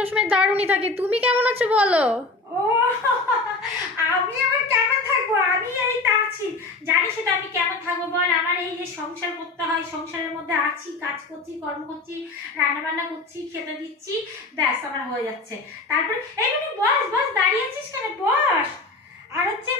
সবসময় দারুণই থাকি। তুমি কেমন আছো বলো? আমি কেমন থাকব? আমি এই তা আছি। জানিস তো আমি কেমন থাকব বল। আমার এই যে সংসার করতে হয়, সংসারের মধ্যে আছি, কাজ করছি, কর্ম করছি রান্না বান্না করছি, খেতে দিচ্ছি, ব্যাস, আমার হয়ে যাচ্ছে। তারপর, এই মানে বস বস, দাঁড়িয়ে আছিস কেন? বস! আর হচ্ছে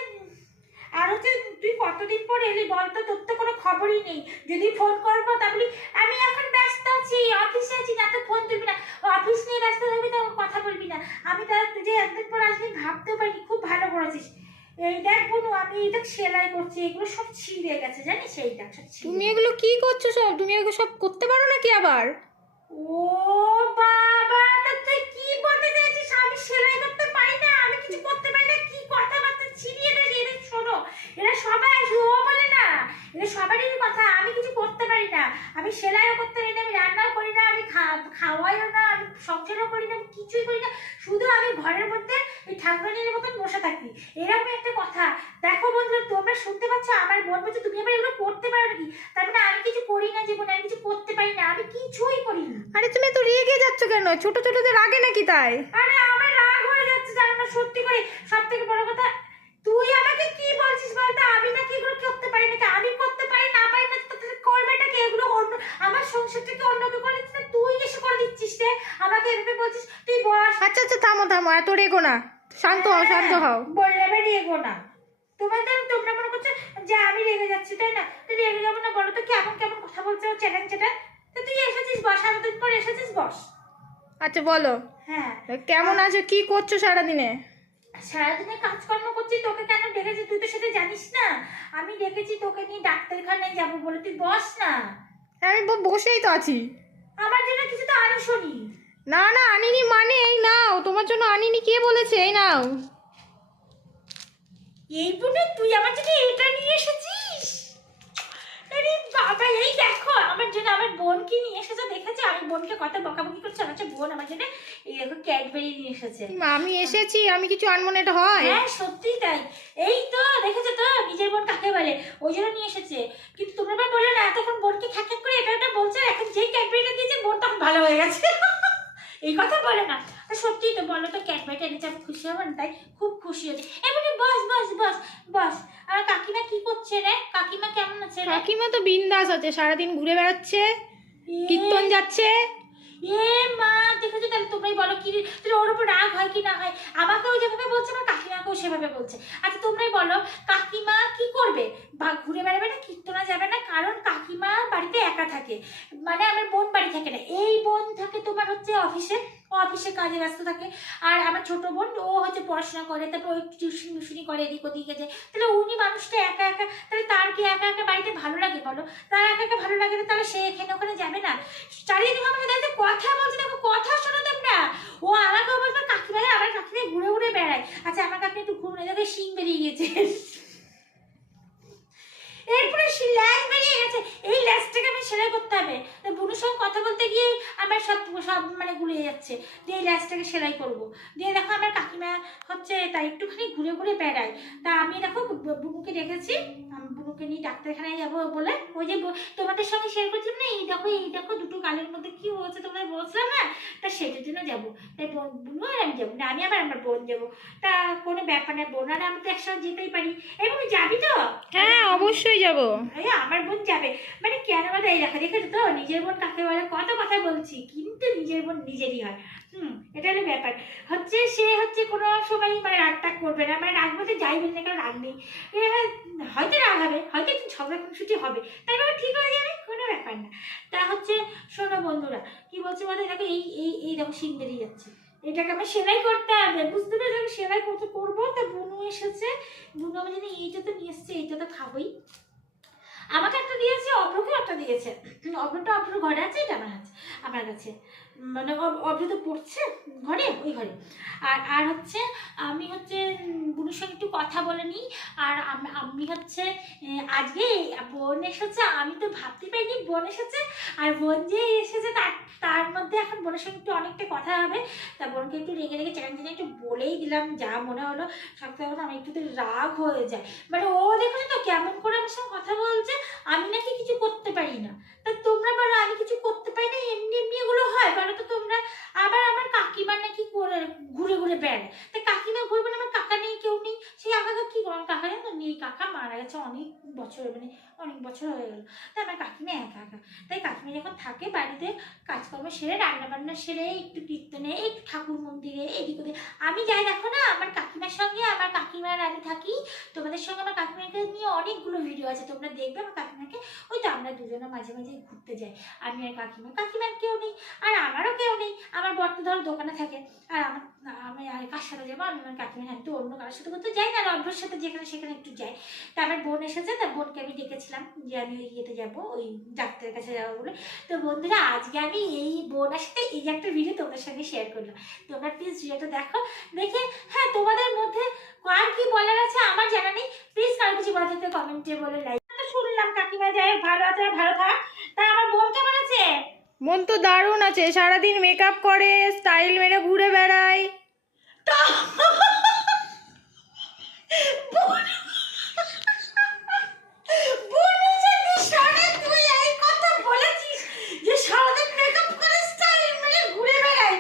আর হচ্ছে, তুই কতদিন পর এলি বল তো তোর তো কোনো খবরই নেই। যদি ফোন করব তা বলি আমি এখন ব্যস্ত আছি অফিসে আছি না তো ফোন তুলবি না অফিস নিয়ে ব্যস্ত থাকবি তো কথা বলবি না আমি তার তুই যে একদিন পর আসবি ভাবতেও পারিনি খুব ভালো করেছিস। এই দেখ বোনু আমি এই দেখ সেলাই করছি এগুলো সব ছিঁড়ে গেছে জানিস? এই দেখ সব তুমি এগুলো কি করছ সব? তুমি এগুলো সব করতে পারো নাকি আবার? ও বাবা তা তুই কি বলতে চাইছিস? আমি সেলাই করতে পারি না আমি কিছু করতে পারি না কি কথাবার্তা ছিড়িয়ে দেয়? এদের শোনো এরা সবাই ও বলে না এরা সবারই কথা আমি কিছু করতে পারি না আমি সেলাইও করতে পারি না আমি রান্নাও করি না আমি খা- খাওয়াইও না আমি সংসারও করি না কিছুই করি না। শুধু আমি ঘরের মধ্যে এই ঠাকুরানির মতন বসে থাকি। এরকম একটা কথা। দেখো বন্ধুরা তোমরা শুনতে পাচ্ছ আমার বোন বলছে তুমি আবার এগুলো করতে পারো নাকি তার মানে আমি কিছু করি না জীবনে আমি কিছু করতে পারি না আমি কিছুই করি না। আরে তুমি এত রেগে যাচ্ছ কেন? ছোট ছোটদের রাগে নাকি তাই? আরে আমার রাগ হয়ে যাচ্ছে জানো না সত্যি করে। সব থেকে বড় কথা তুই আমাকে কি বলছিস বলতে? আমি নাকি এগুলো করতে পারি নাকি? আমি করতে পারি না পারি না তো তাহলে করবেটা কি এগুলো অন্য আমার সংসারটাকে অন্যকে করে দিচ্ছিস না তুই এসে করে দিচ্ছিস রে? আমাকে এভাবে বলছিস? তুই বস। আচ্ছা আচ্ছা থামো থামো এত রেগো না। শান্ত হও শান্ত হও। বললে এবার রেগো না। তোমাদের তোমরা মনে করছ যে আমি রেগে যাচ্ছি তাই না? তুই রেগে যাব না বলো তো কেমন কেমন কথা বলছো চ্যাটাং চ্যাটাং? তো তুই এসেছিস বস এতদিন পর এসেছিস বস। আচ্ছা বলো। হ্যাঁ। কেমন আছো? কি করছ সারাদিনে? সারাদিনে কাজকর্ম করছি তোকে কেন ডেকেছি? তুই তো সেটা জানিস না। আমি ডেকেছি তোকে নিয়ে ডাক্তারখানায় যাব বলে। তুই বস না। আমি বসেই তো আছি। আমার জন্য কিছু তো আনো শুনি না না আনিনি মানে এই নাও তোমার জন্য আনিনি কে বলেছে এই নাও। এই বুনে তুই আমার জন্য এটা নিয়ে এসেছিস? আরে বাবা এই দেখো আমার জন্য আমার বোনকে নিয়ে এসেছে দেখেছে? আমি বোনকে কত বকাবকি করছে আমার বোন আমার জন্য এই দেখো ক্যাডবেরি নিয়ে এসেছে। আমি এসেছি আমি কিছু আনব হয়। হ্যাঁ সত্যি তাই। এই তো দেখেছ তো? নিজের বোন কাকে বলে? ওই জন্য নিয়ে এসেছে। কিন্তু তোমরা বললে না এতক্ষণ বোনকে খ্যাক খ্যাক করে এটা বলছে এখন যেই ক্যাডবেরিটা দিয়েছে বোন তখন ভালো হয়ে গেছে। এই কথা বলে না। সত্যি তো বলো তো ক্যাটব্যাট এনেছে আমি খুশি হব না তাই খুব খুশি হচ্ছে। এমনি বস বস বস বস। আর কাকিমা কি করছে রে? কাকিমা কেমন আছে কাকিমা তো বিন্দাস আছে সারাদিন ঘুরে বেড়াচ্ছে কীর্তন যাচ্ছে। এ মা, দেখেছ তাহলে তোমরাই বলো কি তাহলে ওর উপর রাগ হয় কি না হয়? আমাকেও যেভাবে বলছে, আমার কাকিমাকেও সেভাবে বলছে। আচ্ছা তোমরাই বলো, কাকিমা কি করবে? বা ঘুরে বেড়াবে না, কীর্তনা যাবে না? কারণ কাকিমা বাড়িতে একা থাকে। মানে আমার বোন বাড়ি থাকে না। এই বোন থাকে তোমার হচ্ছে অফিসে। ও অফিসে কাজে ব্যস্ত থাকে। আর আমার ছোট বোন, ও হচ্ছে পড়াশোনা করে, তারপর ওই টিউশন মিউশনি করে এদিক ওদিকে যায় তাহলে উনি মানুষটা একা একা, তাহলে তার কি একা একা বাড়িতে ভালো লাগে? বলো। তার একা একটা ভালো লাগে না, তাহলে সে এখানে ওখানে যাবে না। চারিদিকে আমাকে দেখতে কথা বলছে, দেখো, কথা শোনো তোমরা। ও আমাকে বলবে ভাই আমার কাকিমা ঘুরে ঘুরে বেড়ায়। আচ্ছা আমার কাকি একটু ঘুরে দেখে শিং বেরিয়ে গেছে এরপরে সে ল্যাজ বেরিয়ে গেছে। এই ল্যাজটাকে আমি সেলাই করতে হবে। বুনুর সঙ্গে কথা বলতে গিয়ে আমার সব সব মানে গুলিয়ে যাচ্ছে। দিয়ে এই ল্যাজটাকে সেলাই করব। দিয়ে দেখো আমার কাকিমা হচ্ছে তাই একটুখানি ঘুরে ঘুরে বেড়ায়। তা আমি দেখো বু- বুনুকে রেখেছি আমি বুনুকে নিয়ে ডাক্তারখানায় যাব বলে। ওই যে তোমাদের সঙ্গে শেয়ার করছিলাম না? এই দেখো এই দেখো দুটো কালের মধ্যে কি হয়েছে তোমরা বলছিলাম না? তা সেটার জন্য যাব। তাই বোন আর আমি যাব না। আমি আবার আমার বোন যাব। তা কোনো ব্যাপার না বোন আর আমি তো একসাথে যেতেই পারি। এবং যাবি তো? হ্যাঁ অবশ্যই যাব। আমার বোন যাবে। মানে কেন বলে? এই দেখা দেখেছ তো? নিজের বোন কাকে বলে? কত কথা বলছি। কিন্তু নিজের বোন নিজেরই হয়। হুম, এটা হলো ব্যাপার। হচ্ছে সে হচ্ছে কোনো সময় মানে রাগ টাগ করবে না মানে রাগ বলতে যাই বলি না কারণ রাগ নেই। হয়তো রাগ হবে, হয়তো একটু ঝগড়া খুনসুটি হবে তারপরে ঠিক হয়ে যাবে, কোনো ব্যাপার না। তা হচ্ছে, শোনো বন্ধুরা, কি বলছে বলে? দেখো এই এই এই দেখো শিং বেরিয়ে যাচ্ছে। এটাকে আমি সেলাই করতে হবে, বুঝতে পেরেছি? আমি সেলাই করতে করব? তা বুনু এসেছে। বুনু আমার জন্য এইটা তো নিয়ে এসছে, এইটা তো খাবোই। আমাকে একটা দিয়েছে, অভ্রকে একটা দিয়েছে। অভ্রটা অভ্র ঘরে আছে, এটা আমার আছে, আমার কাছে। মানে অভ- অভ্র তো পড়ছে ঘরে, ওই ঘরে। আর আর হচ্ছে আমি হচ্ছে বুনুর সঙ্গে একটু কথা বলে নিই। আর আমি হচ্ছে আজকে বোন এসেছে, আমি তো ভাবতে পারিনি বোন এসেছে। আর বোন যে এসেছে, তার তার মধ্যে এখন বোনের সঙ্গে একটু অনেকটা কথা হবে। তা বোনকে একটু রেগে রেগে চ্যালেঞ্জ একটু বলেই দিলাম, যা মনে হলো। সবথেকে এখন আমি একটু রাগ হয়ে যায়। মানে ও দেখেছ তো কেমন করে আমার সঙ্গে কথা বলছে? আমি নাকি কিছু করতে পারি না। তা তোমরা বলো, আমি কিছু করতে পারি না, এমনি এমনি এগুলো হয়? বলো তো তোমরা। আবার আমার কাকিমা নাকি ঘুরে ঘুরে বেড়ায়। তা কাকিমা ঘুরবে না? আমার কাকা নেই, কেউ নেই। সেই কাকা কি করো কাকা বছর মানে অনেক বছর হয়ে গেল। তাই আমার কাকিমা একা একা। তাই কাকিমা যখন থাকে বাড়িতে, কাজকর্ম সেরে রান্না বান্না সেরে, একটু কীর্তনে, একটু ঠাকুর মন্দিরে, এদিক ওদিক। আমি যাই, দেখো না, আমার কাকিমার সঙ্গে, আমার কাকিমার আমি থাকি। তোমাদের সঙ্গে আমার কাকিমাকে নিয়ে অনেকগুলো ভিডিও আছে, তোমরা দেখবে আমার কাকিমাকে। ওই তো আমরা দুজনে মাঝে মাঝে ঘুরতে যাই। আমি আর কাকিমা, কাকিমার কেউ নেই, আর আমারও কেউ নেই। আমার বর্ত ধরো দোকানে থাকে, আর আমার, আমি আর কার সাথে যাব? আমি আমার কাকিমা তো অন্য কারোর সাথে করতে যাই না, আর রন্ধ্রর সাথে যেখানে সেখানে একটু যাই তা আমার বোন এসেছে, তার বোনকে আমি ডেকেছিলাম যে আমি ওই ইয়েতে যাব, ওই ডাক্তারের কাছে যাব বলে। তো বন্ধুরা, আজকে আমি এই বোনের সাথে এই একটা ভিডিও তোমাদের সঙ্গে শেয়ার করলাম। তোমরা প্লিজ ভিডিওটা দেখো, দেখে হ্যাঁ তোমাদের মধ্যে কার কি বলার আছে আমার জানা নেই। প্লিজ কারও কিছু বলার থাকলে কমেন্টে বলে লাইক শুনলাম, কাকিমা যাই ভালো আছে, ভালো থাক। তা আমার বোন কেমন আছে? মন তো দারুণ আছে, সারাদিন মেকআপ করে স্টাইল মেরে ঘুরে বেড়ায় বলেছে তুই সারা তুই এই কথা বলেছিস যে সারাদিন মেকআপ করে স্টাইল মেরে ঘুরে বেড়ায়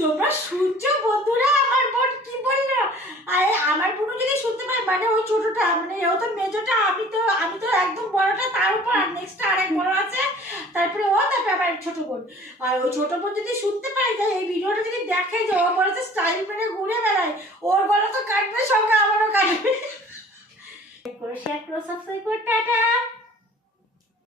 তোমরা শুনছো বন্ধুরা আমার বোন কি বলল আরে আমার বোনও যদি শুনতে পায় মানে ওই ছোটটা মানে ও তো মেজোটা আমি তো আমি তো একদম বড়টা তার উপর আর নেক্সট আরেক বড় আছে তারপরে এক ছোট বোন। আর ওই ছোট বোন যদি শুনতে পারে যে এই ভিডিওটা যদি দেখে যে ও তো স্টাইল মেরে ঘুরে বেড়ায়, ওর গলা তো কাটবে, সঙ্গে আমারও কাটবে। করে শেয়ার করো সাবস্ক্রাইব করে টাটা